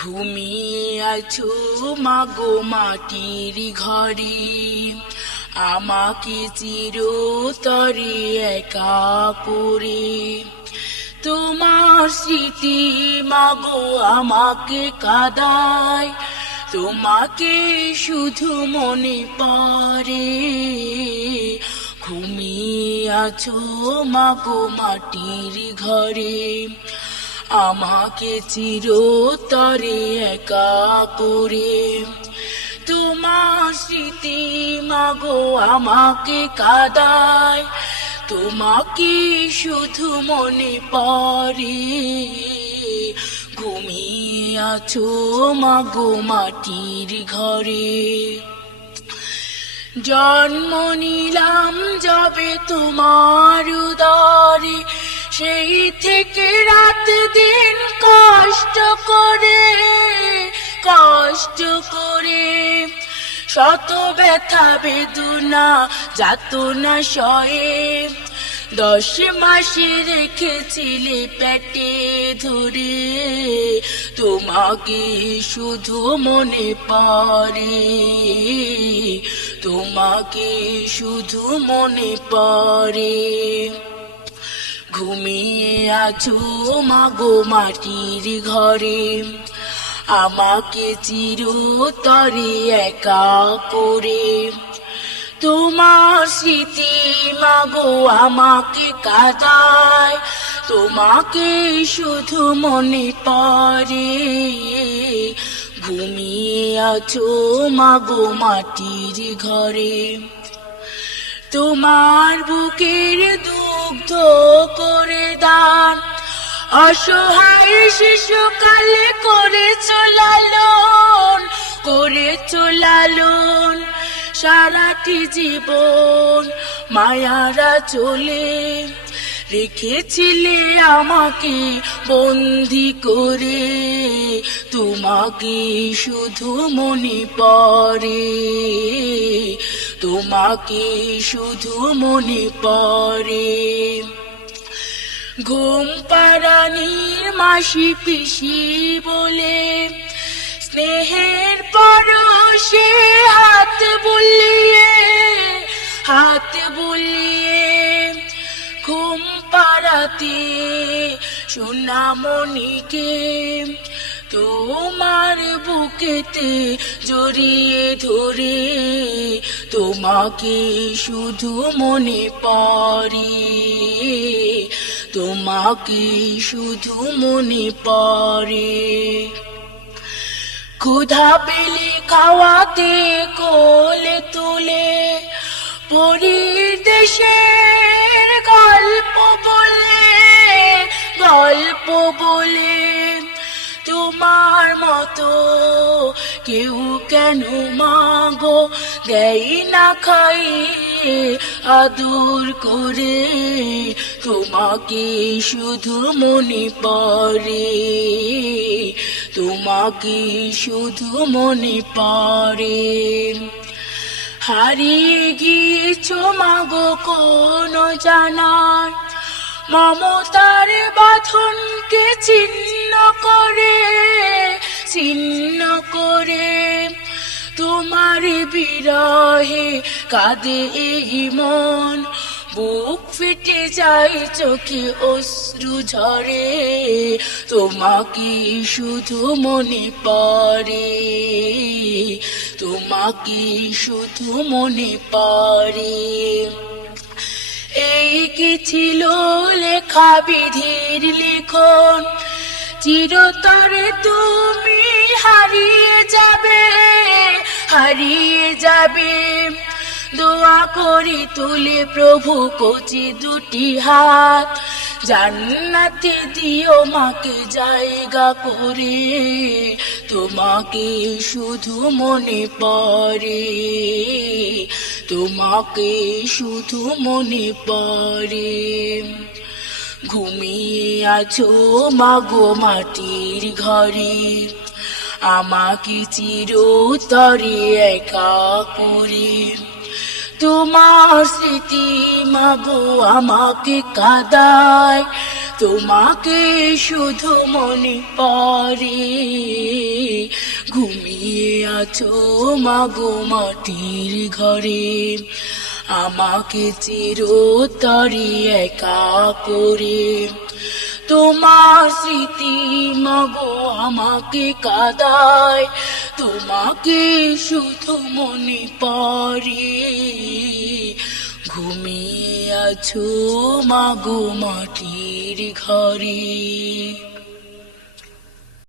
ঘুমিয়ে আছো মাগো মাটির ঘরে, আমাকে চিরতরে একা করে। তোমার স্মৃতি মাগো আমাকে কাঁদায়, তোমাকে শুধু মনে পড়ে। ঘুমিয়ে আছো মাগো মাটির ঘরে, আমাকে চিরতরে একা করে। তোমার স্মৃতি মাগো আমাকে কাঁদায়, তোমাকে শুধু মনে পড়ে। ঘুমিয়ে আছো মাগো মাটির ঘরে। জন্ম নিলাম যবে তোমার উদরে, সেই থেকে রাত দিন কষ্ট করে, কষ্ট করে। শত ব্যথা বেদনা যাতনা সয়ে, 10 মাসে রেখেছিলে পেটে ধরে। তোমাকে শুধু মনে পড়ে, তোমাকে শুধু মনে পড়ে। ঘুমিয়ে আছো মাগো মাটির ঘরে, আমাকে চিরতরে একা করে। তোমার স্মৃতি মাগো আমাকে কাঁদায়, তোমাকে শুধু মনে পড়ে। ঘুমিয়ে আছো মাগো মাটির ঘরে। তোমার বুকের দুগ্ধ করে দান, অসহায় শিশুকালে করেছো লালন, করেছো লালন। সারাটি জীবন মায়ারা চলে, রেখেছিলে আমাকে বন্দি করে। তোমাকে শুধু মনে পড়ে, তোমাকে শুধু মনে পড়ে। ঘুম পাড়ানির মাসি পিসি বলে, স্নেহের পরশে হাত বুলিয়ে, হাত বুলিয়ে। ঘুম পাড়াতে সোনামণিকে তোমার বুকেতে জড়িয়ে ধরে। তোমাকে শুধু মনে পড়ে, তোমাকে শুধু মনে পড়ে। ক্ষুধা পেলে খাওয়াতে কোলে তুলে, পরীর দেশের গল্প বলে, গল্প বলে। তোমার মতো কেউ কেন মাগো দেয় না খাইয়ে আদর করে। তোমাকে শুধু মনে পড়ে, তোমাকে শুধু মনে পড়ে। হারিয়ে গিয়েছো মাগো কোন জানার, মমতার বাঁধনকে ছিন্ন করে, ছিন্ন করে। তোমার বিরহে কাঁদে এই মন, বুক ফেটে যায় চোখে অশ্রু ঝরে। তোমাকে শুধু মনে পড়ে, তোমাকে শুধু মনে পড়ে। এই কি ছিল লেখা বিধির লিখন, চিরতরে তুমি হারিয়ে যাবে, হারিয়ে যাবে। দোয়া করি তুলে প্রভু কচি দুটি হাত, জান্নাতে দিও মাকে জায়গা করে। তোমাকে শুধু মনে পড়ে, তোমাকে শুধু মনে পড়ে। ঘুমিয়ে আছো মাগো মাটির ঘরে, আমাকে চিরতরে একা করে। তোমার স্মৃতি মাগো আমাকে কাঁদায়, তোমাকে শুধু মনে পড়ে। ঘুমিয়ে আছো মাগো মাটির ঘরে আমাকে চিরতরে একা করে তোমার স্মৃতি মাগো আমাকে কাঁদায় তোমাকে শুধু মনে পড়ে ঘুমিয়ে আছো মাগো মাটির ঘরে।